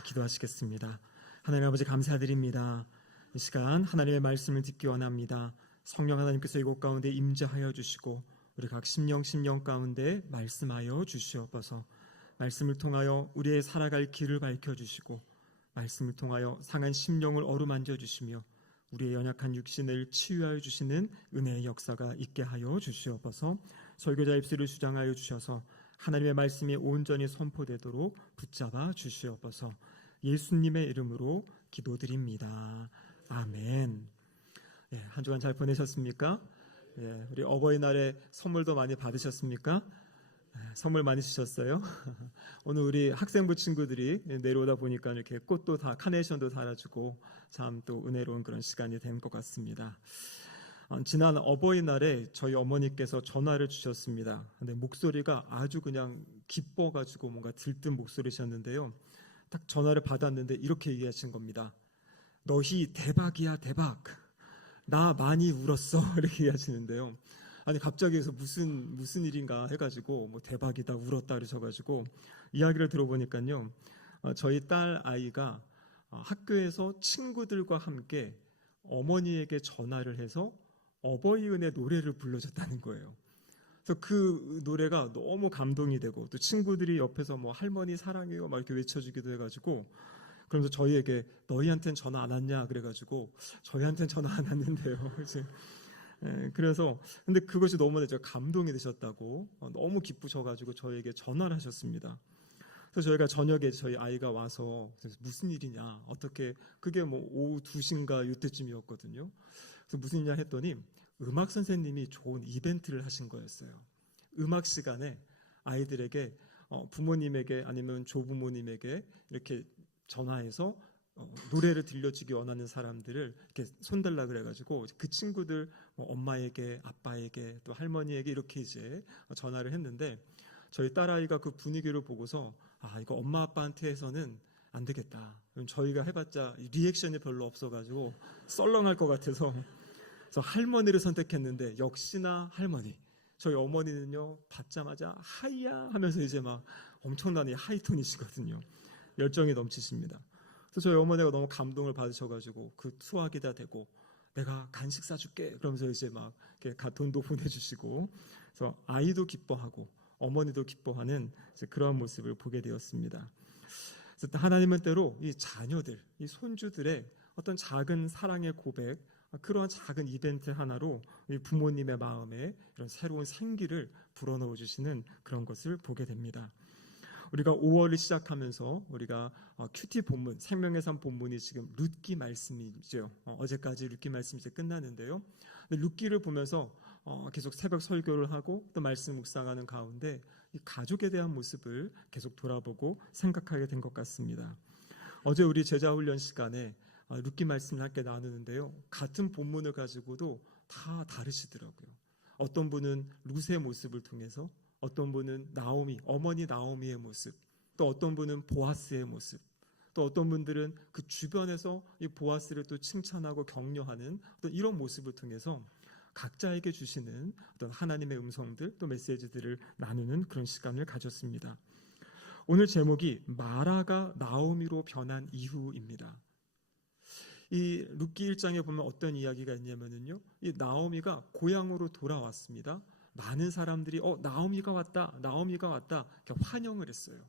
함께 기도하시겠습니다. 하나님 아버지 감사드립니다. 이 시간 하나님의 말씀을 듣기 원합니다. 성령 하나님께서 이곳 가운데 임재하여 주시고 우리 각 심령 가운데 말씀하여 주시옵소서. 말씀을 통하여 우리의 살아갈 길을 밝혀주시고 말씀을 통하여 상한 심령을 어루만져 주시며 우리의 연약한 육신을 치유하여 주시는 은혜의 역사가 있게 하여 주시옵소서. 설교자 입술을 주장하여 주셔서 하나님의 말씀이 온전히 선포되도록 붙잡아 주시옵소서. 예수님의 이름으로 기도드립니다. 아멘. 한 주간 잘 보내셨습니까? 우리 어버이날에 선물도 많이 받으셨습니까? 선물 많이 주셨어요? 오늘 우리 학생부 친구들이 내려오다 보니까 이렇게 꽃도 다 카네이션도 달아주고 참 또 은혜로운 그런 시간이 된 것 같습니다. 지난 어버이날에 저희 어머니께서 전화를 주셨습니다. 근데 목소리가 아주 그냥 기뻐가지고 뭔가 들뜬 목소리셨는데요. 딱 전화를 받았는데 이렇게 얘기하신 겁니다. 너희 대박이야 대박. 나 많이 울었어. 이렇게 얘기하시는데요. 아니 갑자기 해서 무슨 일인가 해가지고 뭐 대박이다 울었다 그러셔가지고 이야기를 들어보니까요. 저희 딸 아이가 학교에서 친구들과 함께 어머니에게 전화를 해서 어버이 은혜 노래를 불러줬다는 거예요. 그래서 그 노래가 너무 감동이 되고 또 친구들이 옆에서 뭐 할머니 사랑해요 막 이렇게 외쳐주기도 해가지고 그러면서 저희에게 너희한테는 전화 안 왔냐 그래가지고 저희한테는 전화 안 왔는데요. 그래서 근데 그것이 너무 감동이 되셨다고 너무 기쁘셔가지고 저희에게 전화를 하셨습니다. 그래서 저희가 저녁에 저희 아이가 와서 무슨 일이냐 어떻게 그게 뭐 오후 2시인가 이때쯤이었거든요. 그래서 무슨 일이냐 했더니 음악 선생님이 좋은 이벤트를 하신 거였어요. 음악 시간에 아이들에게 부모님에게 아니면 조부모님에게 이렇게 전화해서 노래를 들려주기 원하는 사람들을 이렇게 손달라 그래가지고 그 친구들 엄마에게 아빠에게 또 할머니에게 이렇게 이제 전화를 했는데 저희 딸아이가 그 분위기를 보고서 이거 엄마 아빠한테 해서는 안 되겠다. 그럼 저희가 해봤자 리액션이 별로 없어가지고 썰렁할 것 같아서 그래서 할머니를 선택했는데 역시나 할머니. 저희 어머니는요 받자마자 하이야 하면서 이제 막 엄청난 하이톤이시거든요. 열정이 넘치십니다. 그래서 저희 어머니가 너무 감동을 받으셔가지고 그 수학이 다 되고 내가 간식 사줄게 그러면서 이제 막 이렇게 돈도 보내주시고 그래서 아이도 기뻐하고 어머니도 기뻐하는 이제 그런 모습을 보게 되었습니다. 그래서 하나님은 때로 이 자녀들, 이 손주들의 어떤 작은 사랑의 고백, 그런 작은 이벤트 하나로 부모님의 마음에 이런 새로운 생기를 불어넣어 주시는 그런 것을 보게 됩니다. 우리가 5월을 시작하면서 우리가 큐티 본문, 생명의 삶 본문이 지금 룻기 말씀이죠. 어제까지 룻기 말씀이 이제 끝나는데요. 근데 룻기를 보면서 계속 새벽 설교를 하고 또 말씀 묵상하는 가운데 이 가족에 대한 모습을 계속 돌아보고 생각하게 된 것 같습니다. 어제 우리 제자훈련 시간에 룻기 말씀을 함께 나누는데요. 같은 본문을 가지고도 다 다르시더라고요. 어떤 분은 룻의 모습을 통해서 어떤 분은 나오미, 어머니 나오미의 모습, 또 어떤 분은 보아스의 모습, 또 어떤 분들은 그 주변에서 이 보아스를 또 칭찬하고 격려하는 어떤 이런 모습을 통해서 각자에게 주시는 어떤 하나님의 음성들 또 메시지들을 나누는 그런 시간을 가졌습니다. 오늘 제목이 마라가 나오미로 변한 이후입니다. 이 룻기 1장에 보면 어떤 이야기가 있냐면요, 이 나오미가 고향으로 돌아왔습니다. 많은 사람들이 나오미가 왔다 이렇게 환영을 했어요.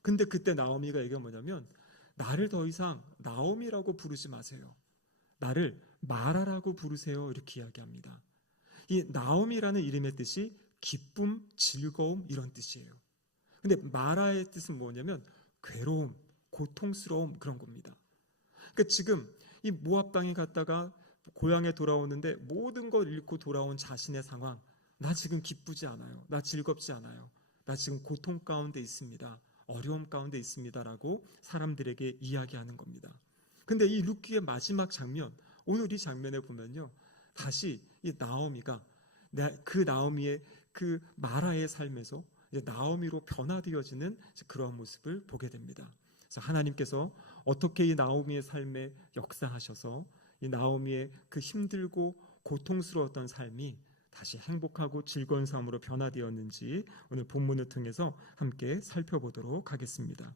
근데 그때 나오미가 얘기가 뭐냐면 나를 더 이상 나오미라고 부르지 마세요. 나를 마라라고 부르세요. 이렇게 이야기합니다. 이 나오미라는 이름의 뜻이 기쁨, 즐거움 이런 뜻이에요. 근데 마라의 뜻은 뭐냐면 괴로움, 고통스러움 그런 겁니다. 그러니까 지금 이 모압 땅에 갔다가 고향에 돌아오는데 모든 걸 잃고 돌아온 자신의 상황, 나 지금 기쁘지 않아요. 나 즐겁지 않아요. 나 지금 고통 가운데 있습니다. 어려움 가운데 있습니다라고 사람들에게 이야기하는 겁니다. 근데 이 룻기의 마지막 장면, 오늘 이 장면에 보면요, 다시 이 나오미가 그 나오미의 그 마라의 삶에서 이제 나오미로 변화되어지는 그런 모습을 보게 됩니다. 그래서 하나님께서 어떻게 이 나오미의 삶에 역사하셔서 이 나오미의 그 힘들고 고통스러웠던 삶이 다시 행복하고 즐거운 삶으로 변화되었는지 오늘 본문을 통해서 함께 살펴보도록 하겠습니다.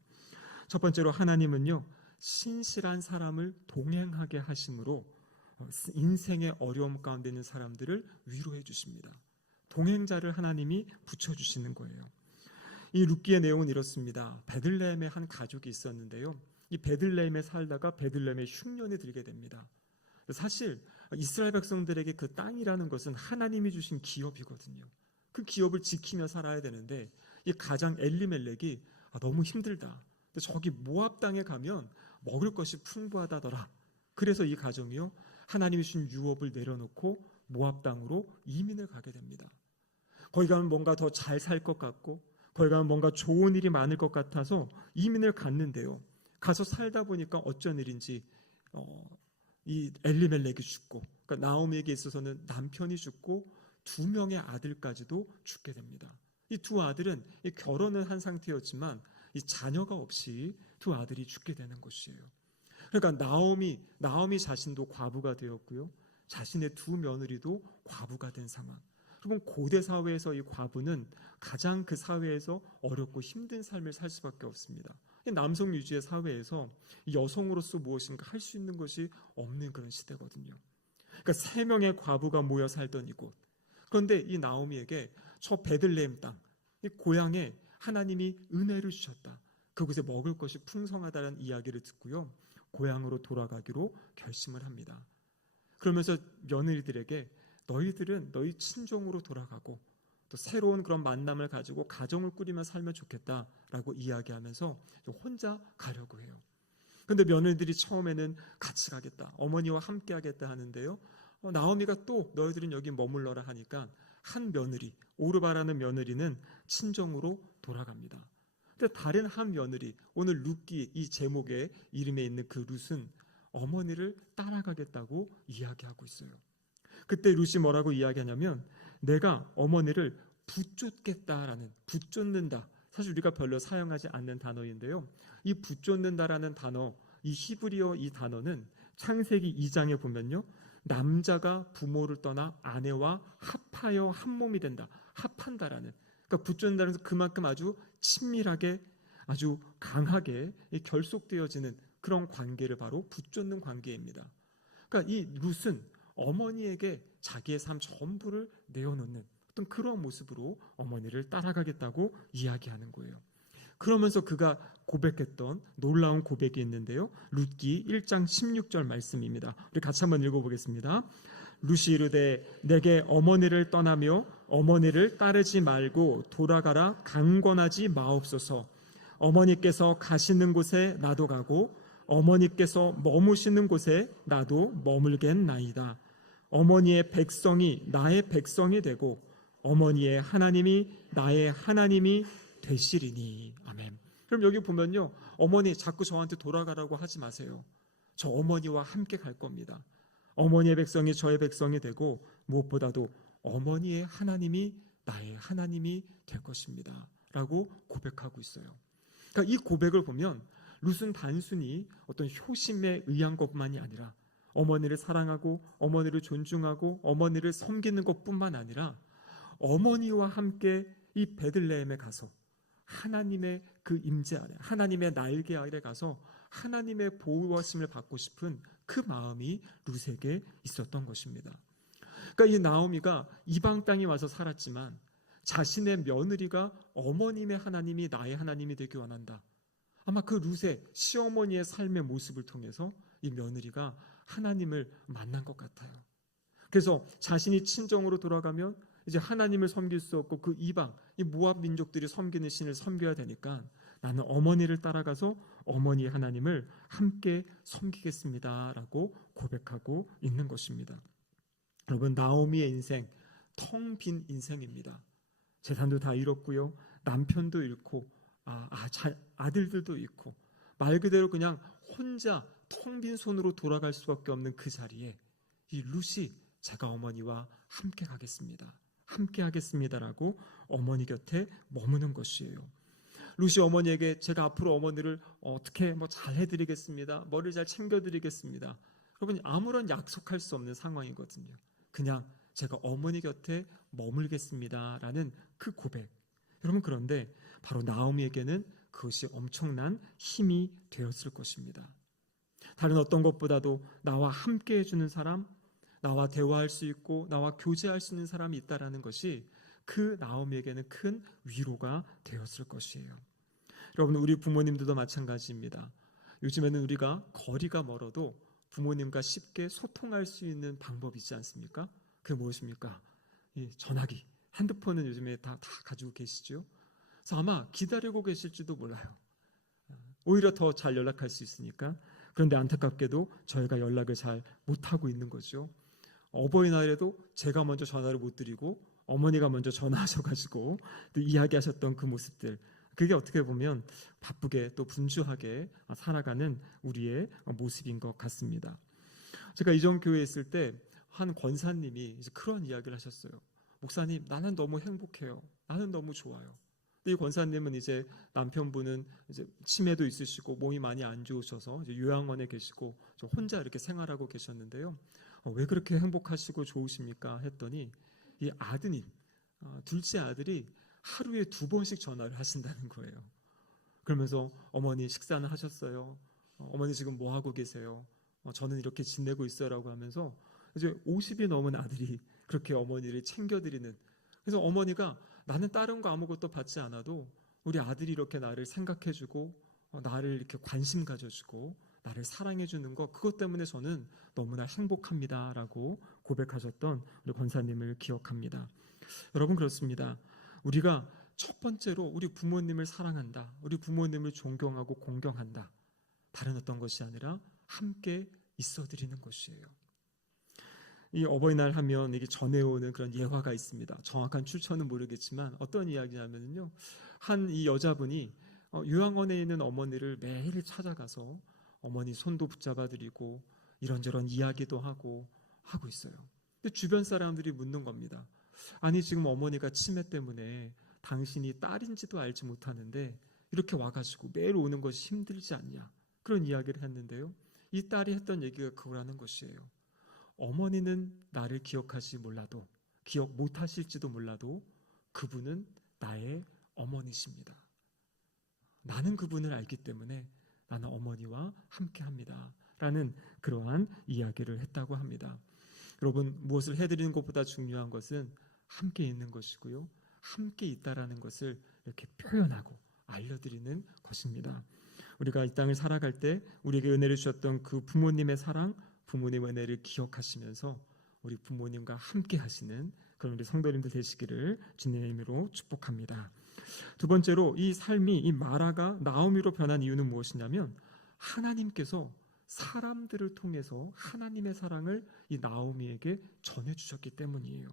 첫 번째로 하나님은요, 신실한 사람을 동행하게 하심으로 인생의 어려움 가운데 있는 사람들을 위로해 주십니다. 동행자를 하나님이 붙여주시는 거예요. 이 룻기의 내용은 이렇습니다. 베들레헴에 한 가족이 있었는데요, 이 베들레헴에 살다가 베들레헴에 흉년이 들게 됩니다. 사실 이스라엘 백성들에게 그 땅이라는 것은 하나님이 주신 기업이거든요. 그 기업을 지키며 살아야 되는데 이 가장 엘리멜렉이 너무 힘들다, 저기 모압 땅에 가면 먹을 것이 풍부하다더라. 그래서 이 가정이요, 하나님이 주신 유업을 내려놓고 모압 땅으로 이민을 가게 됩니다. 거기 가면 뭔가 더 잘 살 것 같고 거기 가면 뭔가 좋은 일이 많을 것 같아서 이민을 갔는데요, 가서 살다 보니까 어쩐 일인지 이 엘리멜렉이 죽고, 그러니까 나오미에게 있어서는 남편이 죽고 2명의 아들까지도 죽게 됩니다. 이 2아들은 결혼을 한 상태였지만 이 자녀가 없이 2아들이 죽게 되는 것이에요. 그러니까 나오미 자신도 과부가 되었고요, 자신의 2며느리도 과부가 된 상황. 그러면 고대 사회에서 이 과부는 가장 그 사회에서 어렵고 힘든 삶을 살 수밖에 없습니다. 남성 위주의 사회에서 여성으로서 무엇인가 할 수 있는 것이 없는 그런 시대거든요. 그러니까 3명의 과부가 모여 살던 이곳. 그런데 이 나오미에게 저 베들레헴 땅, 이 고향에 하나님이 은혜를 주셨다. 그곳에 먹을 것이 풍성하다는 이야기를 듣고요, 고향으로 돌아가기로 결심을 합니다. 그러면서 며느리들에게 너희들은 너희 친정으로 돌아가고 또 새로운 그런 만남을 가지고 가정을 꾸리며 살면 좋겠다라고 이야기하면서 혼자 가려고 해요. 그런데 며느리들이 처음에는 같이 가겠다, 어머니와 함께 하겠다 하는데요, 나오미가 또 너희들은 여기 머물러라 하니까 한 며느리, 오르바라는 며느리는 친정으로 돌아갑니다. 근데 다른 한 며느리, 오늘 룻기 이 제목의 이름에 있는 그 룻은 어머니를 따라가겠다고 이야기하고 있어요. 그때 룻이 뭐라고 이야기하냐면, 내가 어머니를 붙쫓겠다라는, 붙쫓는다, 사실 우리가 별로 사용하지 않는 단어인데요, 이 붙쫓는다라는 단어, 이 히브리어 이 단어는 창세기 2장에 보면요, 남자가 부모를 떠나 아내와 합하여 한 몸이 된다, 합한다라는, 그러니까 붙쫓는다는 것은 그만큼 아주 친밀하게, 아주 강하게 결속되어지는 그런 관계를 바로 붙쫓는 관계입니다. 그러니까 이 룻은 어머니에게 자기의 삶 전부를 내어놓는 어떤 그런 모습으로 어머니를 따라가겠다고 이야기하는 거예요. 그러면서 그가 고백했던 놀라운 고백이 있는데요, 룻기 1장 16절 말씀입니다. 우리 같이 한번 읽어보겠습니다. 룻이 이르되 내게 어머니를 떠나며 어머니를 따르지 말고 돌아가라 강권하지 마옵소서. 어머니께서 가시는 곳에 나도 가고 어머니께서 머무시는 곳에 나도 머물겠나이다. 어머니의 백성이 나의 백성이 되고 어머니의 하나님이 나의 하나님이 되시리니. 아멘. 그럼 여기 보면요, 어머니 자꾸 저한테 돌아가라고 하지 마세요. 저 어머니와 함께 갈 겁니다. 어머니의 백성이 저의 백성이 되고 무엇보다도 어머니의 하나님이 나의 하나님이 될 것입니다 라고 고백하고 있어요. 그러니까 이 고백을 보면 룻은 단순히 어떤 효심에 의한 것만이 아니라 어머니를 사랑하고 어머니를 존중하고 어머니를 섬기는 것뿐만 아니라 어머니와 함께 이 베들레헴에 가서 하나님의 그 임재 아래, 하나님의 날개 아래 가서 하나님의 보호하심을 받고 싶은 그 마음이 룻에게 있었던 것입니다. 그러니까 이 나오미가 이방 땅에 와서 살았지만 자신의 며느리가 어머님의 하나님이 나의 하나님이 되기 원한다. 아마 그 룻의 시어머니의 삶의 모습을 통해서 이 며느리가 하나님을 만난 것 같아요. 그래서 자신이 친정으로 돌아가면 이제 하나님을 섬길 수 없고 그 이방, 이 모압 민족들이 섬기는 신을 섬겨야 되니까 나는 어머니를 따라가서 어머니의 하나님을 함께 섬기겠습니다라고 고백하고 있는 것입니다. 여러분, 나오미의 인생 텅 빈 인생입니다. 재산도 다 잃었고요, 남편도 잃고 아들들도 잃고 말 그대로 그냥 혼자 텅 빈 손으로 돌아갈 수밖에 없는 그 자리에 이 룻이 제가 어머니와 함께 가겠습니다, 함께 하겠습니다라고 어머니 곁에 머무는 것이에요. 룻이 어머니에게 제가 앞으로 어머니를 어떻게 잘 해드리겠습니다, 뭐를 잘 챙겨드리겠습니다. 여러분, 아무런 약속할 수 없는 상황이거든요. 그냥 제가 어머니 곁에 머물겠습니다라는 그 고백. 여러분, 그런데 바로 나오미에게는 그것이 엄청난 힘이 되었을 것입니다. 다른 어떤 것보다도 나와 함께 해주는 사람, 나와 대화할 수 있고 나와 교제할 수 있는 사람이 있다라는 것이 그 나오미에게는 큰 위로가 되었을 것이에요. 여러분, 우리 부모님들도 마찬가지입니다. 요즘에는 우리가 거리가 멀어도 부모님과 쉽게 소통할 수 있는 방법이 있지 않습니까? 그게 무엇입니까? 이 전화기, 핸드폰은 요즘에 다 가지고 계시죠? 그래서 아마 기다리고 계실지도 몰라요. 오히려 더 잘 연락할 수 있으니까. 그런데 안타깝게도 저희가 연락을 잘 못하고 있는 거죠. 어버이날에도 제가 먼저 전화를 못 드리고 어머니가 먼저 전화하셔가지고 또 이야기하셨던 그 모습들, 그게 어떻게 보면 바쁘게 또 분주하게 살아가는 우리의 모습인 것 같습니다. 제가 이전 교회에 있을 때 한 권사님이 이제 그런 이야기를 하셨어요. 목사님, 나는 너무 행복해요. 나는 너무 좋아요. 이 권사님은 이제 남편분은 이제 치매도 있으시고 몸이 많이 안 좋으셔서 이제 요양원에 계시고 혼자 이렇게 생활하고 계셨는데요. 왜 그렇게 행복하시고 좋으십니까? 했더니 이 아드님, 둘째 아들이 하루에 2번씩 전화를 하신다는 거예요. 그러면서 어머니 식사는 하셨어요? 어머니 지금 뭐 하고 계세요? 저는 이렇게 지내고 있어요라고 하면서 이제 50이 넘은 아들이 그렇게 어머니를 챙겨드리는, 그래서 어머니가 나는 다른 거 아무것도 받지 않아도 우리 아들이 이렇게 나를 생각해주고 나를 이렇게 관심 가져주고 나를 사랑해주는 거, 그것 때문에 저는 너무나 행복합니다라고 고백하셨던 우리 권사님을 기억합니다. 여러분, 그렇습니다. 우리가 첫 번째로 우리 부모님을 사랑한다, 우리 부모님을 존경하고 공경한다, 다른 어떤 것이 아니라 함께 있어드리는 것이에요. 이 어버이날 하면 이게 전해오는 그런 예화가 있습니다. 정확한 출처는 모르겠지만 어떤 이야기냐면요, 한 이 여자분이 요양원에 있는 어머니를 매일 찾아가서 어머니 손도 붙잡아드리고 이런저런 이야기도 하고 있어요. 근데 주변 사람들이 묻는 겁니다. 아니, 지금 어머니가 치매 때문에 당신이 딸인지도 알지 못하는데 이렇게 와가지고 매일 오는 것이 힘들지 않냐, 그런 이야기를 했는데요, 이 딸이 했던 얘기가 그거라는 것이에요. 어머니는 나를 기억하지 몰라도, 기억 못하실지도 몰라도 그분은 나의 어머니십니다. 나는 그분을 알기 때문에 나는 어머니와 함께합니다 라는 그러한 이야기를 했다고 합니다. 여러분, 무엇을 해드리는 것보다 중요한 것은 함께 있는 것이고요, 함께 있다라는 것을 이렇게 표현하고 알려드리는 것입니다. 우리가 이 땅을 살아갈 때 우리에게 은혜를 주셨던 그 부모님의 사랑, 부모님의 은혜를 기억하시면서 우리 부모님과 함께 하시는 그런 우리 성도님들 되시기를 주님의 이름으로 축복합니다. 두 번째로, 이 삶이, 이 마라가 나오미로 변한 이유는 무엇이냐면 하나님께서 사람들을 통해서 하나님의 사랑을 이 나오미에게 전해주셨기 때문이에요.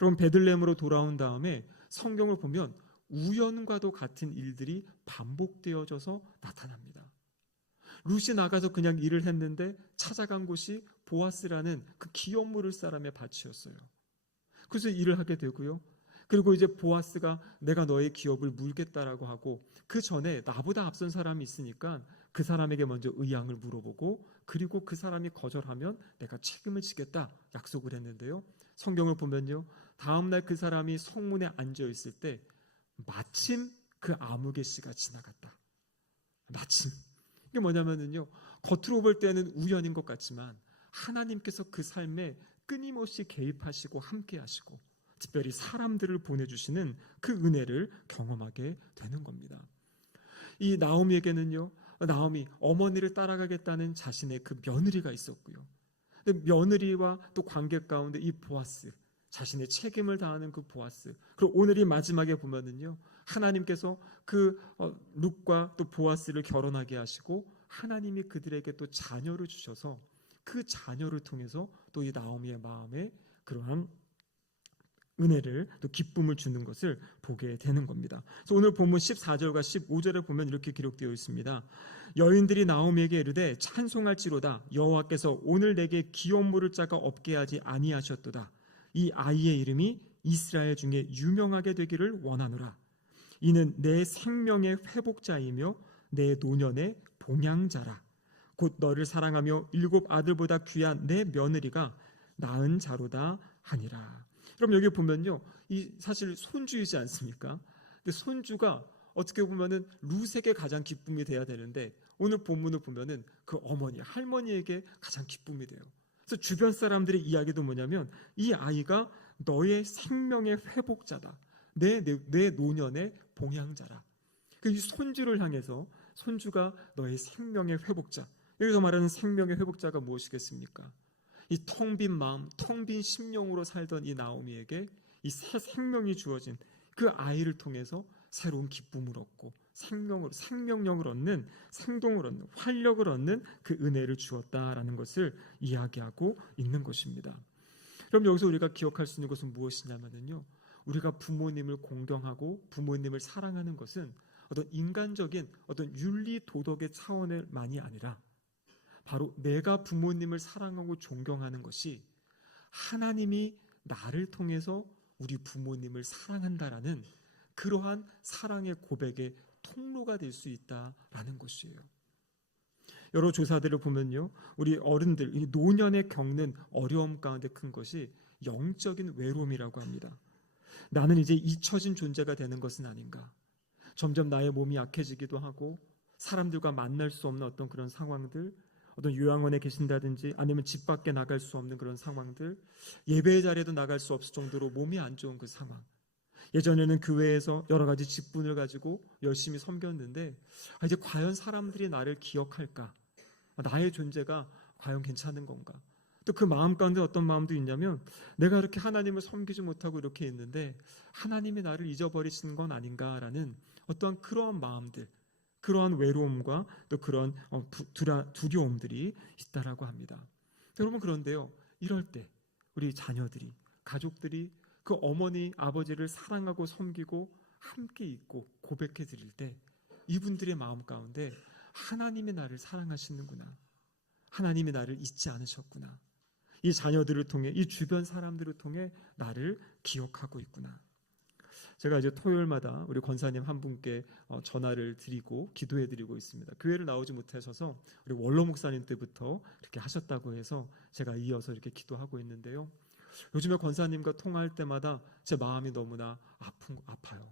여러분, 베들레헴으로 돌아온 다음에 성경을 보면 우연과도 같은 일들이 반복되어져서 나타납니다. 룻이 나가서 그냥 일을 했는데 찾아간 곳이 보아스라는 그 기업 물을 사람의 밭이었어요. 그래서 일을 하게 되고요. 그리고 이제 보아스가 내가 너의 기업을 물겠다라고 하고, 그 전에 나보다 앞선 사람이 있으니까 그 사람에게 먼저 의향을 물어보고, 그리고 그 사람이 거절하면 내가 책임을 지겠다 약속을 했는데요, 성경을 보면요, 다음날 그 사람이 성문에 앉아 있을 때 마침 그 아무개 씨가 지나갔다. 마침. 이게 뭐냐면요, 겉으로 볼 때는 우연인 것 같지만 하나님께서 그 삶에 끊임없이 개입하시고 함께 하시고 특별히 사람들을 보내주시는 그 은혜를 경험하게 되는 겁니다. 이 나오미에게는요, 나오미 어머니를 따라가겠다는 자신의 그 며느리가 있었고요, 근데 며느리와 또 관계 가운데 이 보아스, 자신의 책임을 다하는 그 보아스, 그리고 오늘 이 마지막에 보면은요, 하나님께서 그 룻과 또 보아스를 결혼하게 하시고 하나님이 그들에게 또 자녀를 주셔서 그 자녀를 통해서 또 이 나오미의 마음에 그러한 은혜를, 또 기쁨을 주는 것을 보게 되는 겁니다. 그래서 오늘 본문 14절과 15절에 보면 이렇게 기록되어 있습니다. 여인들이 나오미에게 이르되 찬송할지로다, 여호와께서 오늘 내게 기업 물을 자가 없게 하지 아니하셨도다. 이 아이의 이름이 이스라엘 중에 유명하게 되기를 원하노라. 이는 내 생명의 회복자이며 내 노년의 봉양자라. 곧 너를 사랑하며 7 아들보다 귀한 내 며느리가 낳은 자로다 하니라. 그럼 여기 보면요, 이 사실 손주이지 않습니까? 근데 손주가 어떻게 보면은 룻에게 가장 기쁨이 돼야 되는데 오늘 본문을 보면은 그 어머니, 할머니에게 가장 기쁨이 돼요. 그래서 주변 사람들의 이야기도 뭐냐면 이 아이가 너의 생명의 회복자다. 내 노년의 봉양자라. 그 손주를 향해서 손주가 너의 생명의 회복자. 여기서 말하는 생명의 회복자가 무엇이겠습니까? 이 텅 빈 마음, 텅 빈 심령으로 살던 이 나오미에게 이 새 생명이 주어진 그 아이를 통해서 새로운 기쁨을 얻고 생명력을 얻는, 생동을 얻는, 활력을 얻는 그 은혜를 주었다라는 것을 이야기하고 있는 것입니다. 그럼 여기서 우리가 기억할 수 있는 것은 무엇이냐면요, 우리가 부모님을 공경하고 부모님을 사랑하는 것은 어떤 인간적인 어떤 윤리 도덕의 차원만이 아니라 바로 내가 부모님을 사랑하고 존경하는 것이 하나님이 나를 통해서 우리 부모님을 사랑한다라는 그러한 사랑의 고백의 통로가 될 수 있다라는 것이에요. 여러 조사들을 보면요, 우리 어른들, 이 노년에 겪는 어려움 가운데 큰 것이 영적인 외로움이라고 합니다. 나는 이제 잊혀진 존재가 되는 것은 아닌가. 점점 나의 몸이 약해지기도 하고 사람들과 만날 수 없는 어떤 그런 상황들, 어떤 요양원에 계신다든지 아니면 집 밖에 나갈 수 없는 그런 상황들, 예배의 자리에도 나갈 수 없을 정도로 몸이 안 좋은 그 상황. 예전에는 교회에서 여러 가지 직분을 가지고 열심히 섬겼는데 이제 과연 사람들이 나를 기억할까? 나의 존재가 과연 괜찮은 건가? 또 그 마음 가운데 어떤 마음도 있냐면 내가 이렇게 하나님을 섬기지 못하고 이렇게 있는데 하나님이 나를 잊어버리시는 건 아닌가라는 어떠한 그러한 마음들, 그러한 외로움과 또 그런 두려움들이 있다라고 합니다. 여러분, 그런데요, 이럴 때 우리 자녀들이, 가족들이 그 어머니, 아버지를 사랑하고 섬기고 함께 있고 고백해 드릴 때 이분들의 마음 가운데 하나님이 나를 사랑하시는구나, 하나님이 나를 잊지 않으셨구나, 이 자녀들을 통해, 이 주변 사람들을 통해 나를 기억하고 있구나. 제가 이제 토요일마다 우리 권사님 한 분께 전화를 드리고 기도해 드리고 있습니다. 교회를 나오지 못하셔서 우리 원로 목사님 때부터 이렇게 하셨다고 해서 제가 이어서 이렇게 기도하고 있는데요, 요즘에 권사님과 통화할 때마다 제 마음이 너무나 아파요.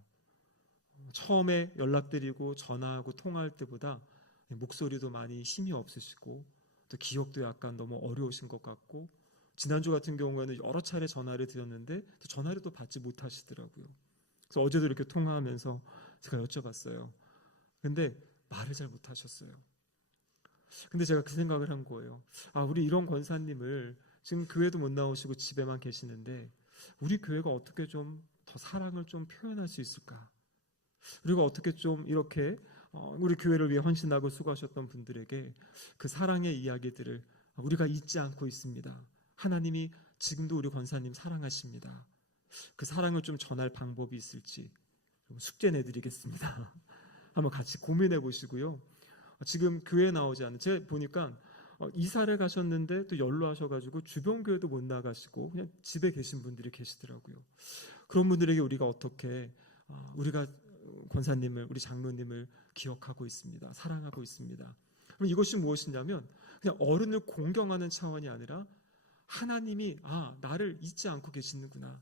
처음에 연락드리고 전화하고 통화할 때보다 목소리도 많이 힘이 없으시고 또 기억도 약간 너무 어려우신 것 같고, 지난주 같은 경우에는 여러 차례 전화를 드렸는데 또 전화를 또 받지 못하시더라고요. 그래서 어제도 이렇게 통화하면서 제가 여쭤봤어요. 근데 말을 잘 못하셨어요. 근데 제가 그 생각을 한 거예요. 우리 이런 권사님을 지금 교회도 못 나오시고 집에만 계시는데 우리 교회가 어떻게 좀 더 사랑을 좀 표현할 수 있을까? 그리고 어떻게 좀 이렇게 우리 교회를 위해 헌신하고 수고하셨던 분들에게 그 사랑의 이야기들을 우리가 잊지 않고 있습니다. 하나님이 지금도 우리 권사님 사랑하십니다. 그 사랑을 좀 전할 방법이 있을지 숙제 내드리겠습니다. 한번 같이 고민해 보시고요. 지금 교회에 나오지 않는, 제가 보니까 이사를 가셨는데 또 연로하셔가지고 주변 교회도 못 나가시고 그냥 집에 계신 분들이 계시더라고요. 그런 분들에게 우리가 어떻게 우리가 권사님을, 우리 장로님을 기억하고 있습니다. 사랑하고 있습니다. 그럼 이것이 무엇이냐면 그냥 어른을 공경하는 차원이 아니라 하나님이 나를 잊지 않고 계시는구나,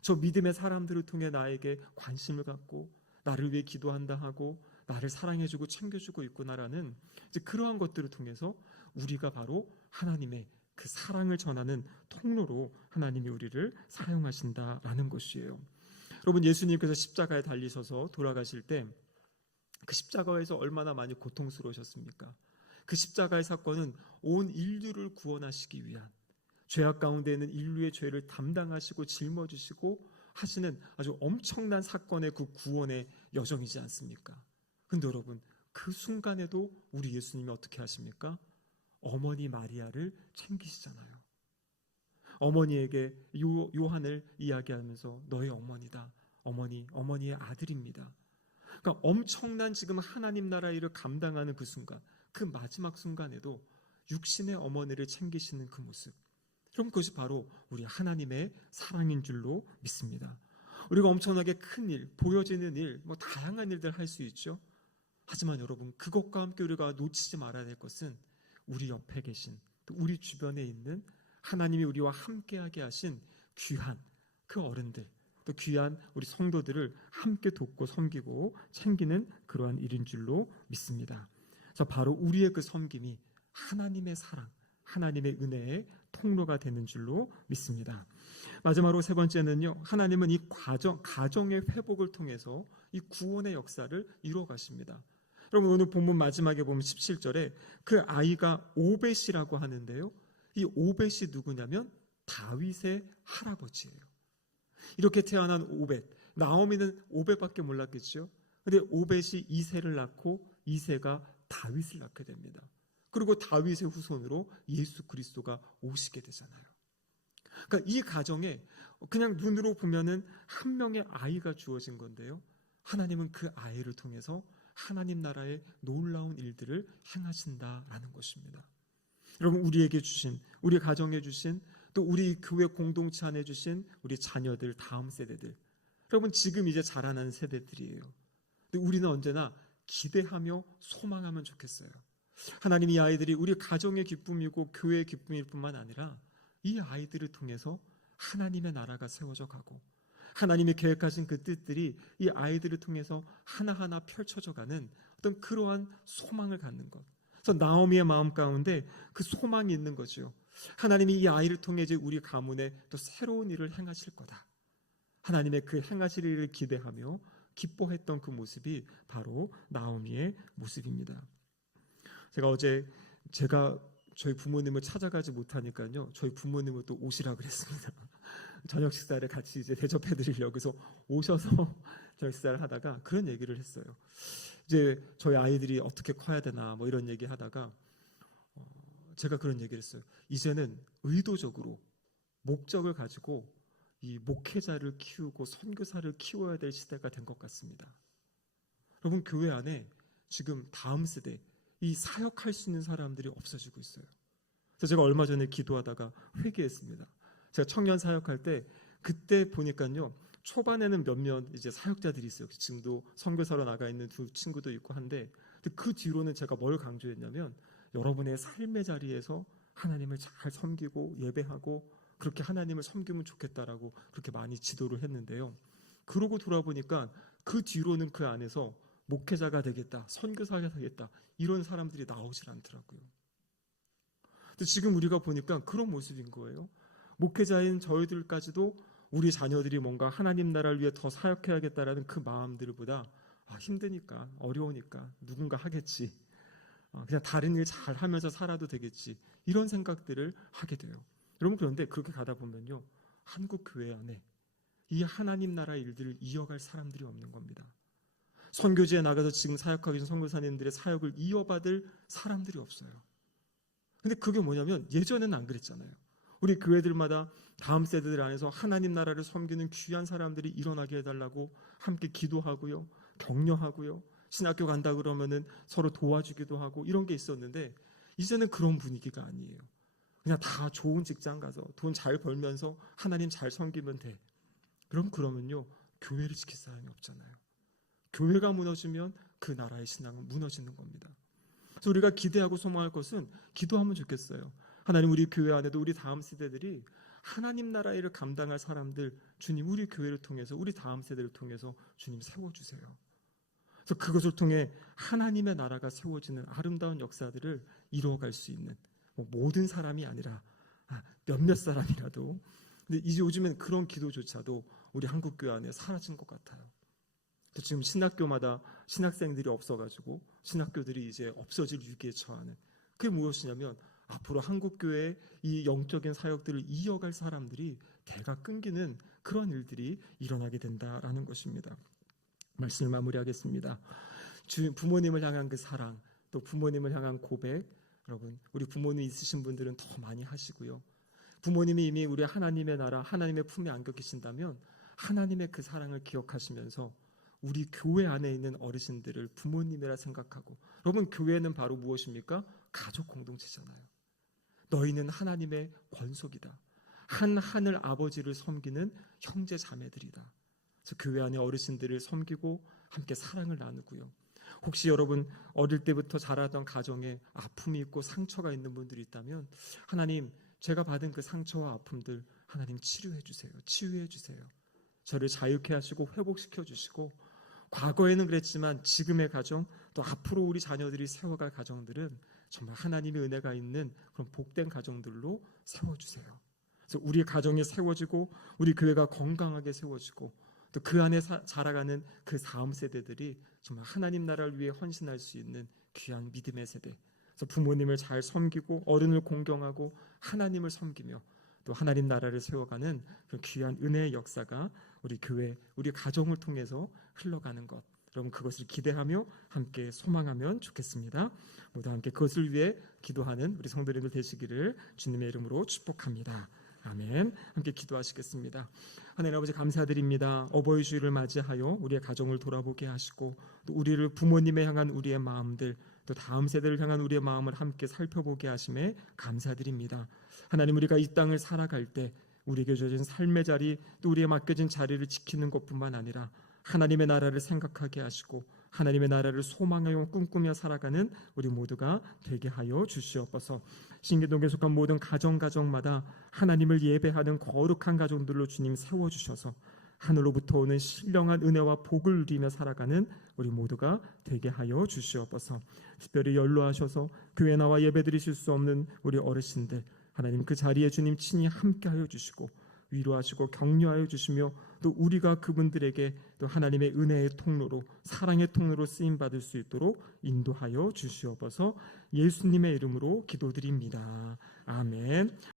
저 믿음의 사람들을 통해 나에게 관심을 갖고 나를 위해 기도한다 하고 나를 사랑해주고 챙겨주고 있구나라는 이제 그러한 것들을 통해서 우리가 바로 하나님의 그 사랑을 전하는 통로로 하나님이 우리를 사용하신다라는 것이에요. 여러분, 예수님께서 십자가에 달리셔서 돌아가실 때 그 십자가에서 얼마나 많이 고통스러우셨습니까? 그 십자가의 사건은 온 인류를 구원하시기 위한, 죄악 가운데 있는 인류의 죄를 담당하시고 짊어지시고 하시는 아주 엄청난 사건의 그 구원의 여정이지 않습니까? 근데 여러분, 그 순간에도 우리 예수님이 어떻게 하십니까? 어머니 마리아를 챙기시잖아요. 어머니에게 요한을 이야기하면서 너의 어머니다, 어머니의 아들입니다. 그러니까 엄청난 지금 하나님 나라 일을 감당하는 그 순간, 그 마지막 순간에도 육신의 어머니를 챙기시는 그 모습, 그럼 그것이 바로 우리 하나님의 사랑인 줄로 믿습니다. 우리가 엄청나게 큰 일, 보여지는 일, 다양한 일들 할 수 있죠. 하지만 여러분, 그것과 함께 우리가 놓치지 말아야 될 것은 우리 옆에 계신, 또 우리 주변에 있는 하나님이 우리와 함께하게 하신 귀한 그 어른들, 또 귀한 우리 성도들을 함께 돕고 섬기고 챙기는 그러한 일인 줄로 믿습니다. 그래서 바로 우리의 그 섬김이 하나님의 사랑, 하나님의 은혜의 통로가 되는 줄로 믿습니다. 마지막으로 세 번째는요, 하나님은 이 가정의 회복을 통해서 이 구원의 역사를 이루어 가십니다. 여러분, 오늘 본문 마지막에 보면 17절에 그 아이가 오벳이라고 하는데요, 이 오벳이 누구냐면 다윗의 할아버지예요. 이렇게 태어난 오벳, 나오미는 오벳밖에 몰랐겠죠. 근데 오벳이 이새를 낳고 이새가 다윗을 낳게 됩니다. 그리고 다윗의 후손으로 예수 그리스도가 오시게 되잖아요. 그러니까 이 가정에 그냥 눈으로 보면은 한 명의 아이가 주어진 건데요, 하나님은 그 아이를 통해서 하나님 나라의 놀라운 일들을 행하신다라는 것입니다. 여러분, 우리에게 주신, 우리 가정에 주신, 또 우리 교회 공동체 안에 주신 우리 자녀들, 다음 세대들, 여러분 지금 이제 자라나는 세대들이에요. 근데 우리는 언제나 기대하며 소망하면 좋겠어요. 하나님, 이 아이들이 우리 가정의 기쁨이고 교회의 기쁨일 뿐만 아니라 이 아이들을 통해서 하나님의 나라가 세워져 가고 하나님이 계획하신 그 뜻들이 이 아이들을 통해서 하나하나 펼쳐져 가는 어떤 그러한 소망을 갖는 것. 그래서 나오미의 마음 가운데 그 소망이 있는 거죠. 하나님이 이 아이를 통해 이제 우리 가문에 또 새로운 일을 행하실 거다. 하나님의 그 행하실 일을 기대하며 기뻐했던 그 모습이 바로 나오미의 모습입니다. 제가 저희 부모님을 찾아가지 못하니까요, 저희 부모님을 또 오시라 그랬습니다. 저녁 식사를 같이 이제 대접해 드리려고 해서 오셔서 저녁 식사를 하다가 그런 얘기를 했어요. 이제 저희 아이들이 어떻게 커야 되나 뭐 이런 얘기 하다가 제가 그런 얘기를 했어요. 이제는 의도적으로 목적을 가지고 이 목회자를 키우고 선교사를 키워야 될 시대가 된 것 같습니다. 여러분, 교회 안에 지금 다음 세대 이 사역할 수 있는 사람들이 없어지고 있어요. 그래서 제가 얼마 전에 기도하다가 회개했습니다. 제가 청년 사역할 때 그때 보니까요, 초반에는 몇몇 이제 사역자들이 있어요. 지금도 선교사로 나가 있는 두 친구도 있고 한데, 그 뒤로는 제가 뭘 강조했냐면 여러분의 삶의 자리에서 하나님을 잘 섬기고 예배하고 그렇게 하나님을 섬기면 좋겠다라고 그렇게 많이 지도를 했는데요. 그러고 돌아보니까 그 뒤로는 그 안에서 목회자가 되겠다, 선교사가 되겠다 이런 사람들이 나오질 않더라고요. 근데 지금 우리가 보니까 그런 모습인 거예요. 목회자인 저희들까지도 우리 자녀들이 뭔가 하나님 나라를 위해 더 사역해야겠다라는 그 마음들보다 힘드니까, 어려우니까 누군가 하겠지, 그냥 다른 일 잘 하면서 살아도 되겠지, 이런 생각들을 하게 돼요. 여러분, 그런데 그렇게 가다 보면요, 한국 교회 안에 이 하나님 나라 일들을 이어갈 사람들이 없는 겁니다. 선교지에 나가서 지금 사역하고 계신 선교사님들의 사역을 이어받을 사람들이 없어요. 근데 그게 뭐냐면 예전에는 안 그랬잖아요. 우리 교회들마다 다음 세대들 안에서 하나님 나라를 섬기는 귀한 사람들이 일어나게 해달라고 함께 기도하고요, 격려하고요, 신학교 간다 그러면은 서로 도와주기도 하고 이런 게 있었는데, 이제는 그런 분위기가 아니에요. 그냥 다 좋은 직장 가서 돈 잘 벌면서 하나님 잘 섬기면 돼. 그러면요, 교회를 지킬 사람이 없잖아요. 교회가 무너지면 그 나라의 신앙은 무너지는 겁니다. 그래서 우리가 기대하고 소망할 것은 기도하면 좋겠어요. 하나님, 우리 교회 안에도 우리 다음 세대들이 하나님 나라 일을 감당할 사람들, 주님 우리 교회를 통해서, 우리 다음 세대를 통해서 주님 세워주세요. 그래서 그것을 통해 하나님의 나라가 세워지는 아름다운 역사들을 이루어갈 수 있는, 모든 사람이 아니라 몇몇 사람이라도. 근데 이제 요즘엔 그런 기도조차도 우리 한국 교회 안에 사라진 것 같아요. 지금 신학교마다 신학생들이 없어가지고 신학교들이 이제 없어질 위기에 처하는, 그게 무엇이냐면 앞으로 한국교회의 이 영적인 사역들을 이어갈 사람들이 대가 끊기는 그런 일들이 일어나게 된다라는 것입니다. 말씀을 마무리하겠습니다. 부모님을 향한 그 사랑, 또 부모님을 향한 고백, 여러분 우리 부모님 있으신 분들은 더 많이 하시고요, 부모님이 이미 우리 하나님의 나라, 하나님의 품에 안겨 계신다면 하나님의 그 사랑을 기억하시면서 우리 교회 안에 있는 어르신들을 부모님이라 생각하고, 여러분 교회는 바로 무엇입니까? 가족 공동체잖아요. 너희는 하나님의 권속이다. 한 하늘 아버지를 섬기는 형제 자매들이다. 그래서 교회 안에 어르신들을 섬기고 함께 사랑을 나누고요. 혹시 여러분 어릴 때부터 자라던 가정에 아픔이 있고 상처가 있는 분들이 있다면, 하나님 제가 받은 그 상처와 아픔들 하나님 치료해 주세요. 치유해 주세요. 저를 자유케 하시고 회복시켜 주시고, 과거에는 그랬지만 지금의 가정, 또 앞으로 우리 자녀들이 세워갈 가정들은 정말 하나님의 은혜가 있는 그런 복된 가정들로 세워주세요. 그래서 우리 가정이 세워지고 우리 교회가 건강하게 세워지고 또 그 안에 자라가는 그 다음 세대들이 정말 하나님 나라를 위해 헌신할 수 있는 귀한 믿음의 세대. 그래서 부모님을 잘 섬기고 어른을 공경하고 하나님을 섬기며 또 하나님 나라를 세워가는 그 귀한 은혜의 역사가 우리 교회, 우리 가정을 통해서 흘러가는 것, 여러분 그것을 기대하며 함께 소망하면 좋겠습니다. 모두 함께 그것을 위해 기도하는 우리 성도님들 되시기를 주님의 이름으로 축복합니다. 아멘. 함께 기도하시겠습니다. 하나님 아버지 감사드립니다. 어버이 주일을 맞이하여 우리의 가정을 돌아보게 하시고 또 우리를 부모님에 향한 우리의 마음들, 또 다음 세대를 향한 우리의 마음을 함께 살펴보게 하심에 감사드립니다. 하나님, 우리가 이 땅을 살아갈 때 우리에게 주어진 삶의 자리, 또 우리에 맡겨진 자리를 지키는 것뿐만 아니라 하나님의 나라를 생각하게 하시고 하나님의 나라를 소망하여 꿈꾸며 살아가는 우리 모두가 되게 하여 주시옵소서. 신기독에 속한 모든 가정마다 하나님을 예배하는 거룩한 가정들로 주님 세워주셔서 하늘로부터 오는 신령한 은혜와 복을 누리며 살아가는 우리 모두가 되게 하여 주시옵소서. 특별히 연로하셔서 교회 나와 예배드리실 수 없는 우리 어르신들, 하나님 그 자리에 주님 친히 함께하여 주시고 위로하시고 격려하여 주시며 또 우리가 그분들에게 또 하나님의 은혜의 통로로, 사랑의 통로로 쓰임받을 수 있도록 인도하여 주시옵소서. 예수님의 이름으로 기도드립니다. 아멘.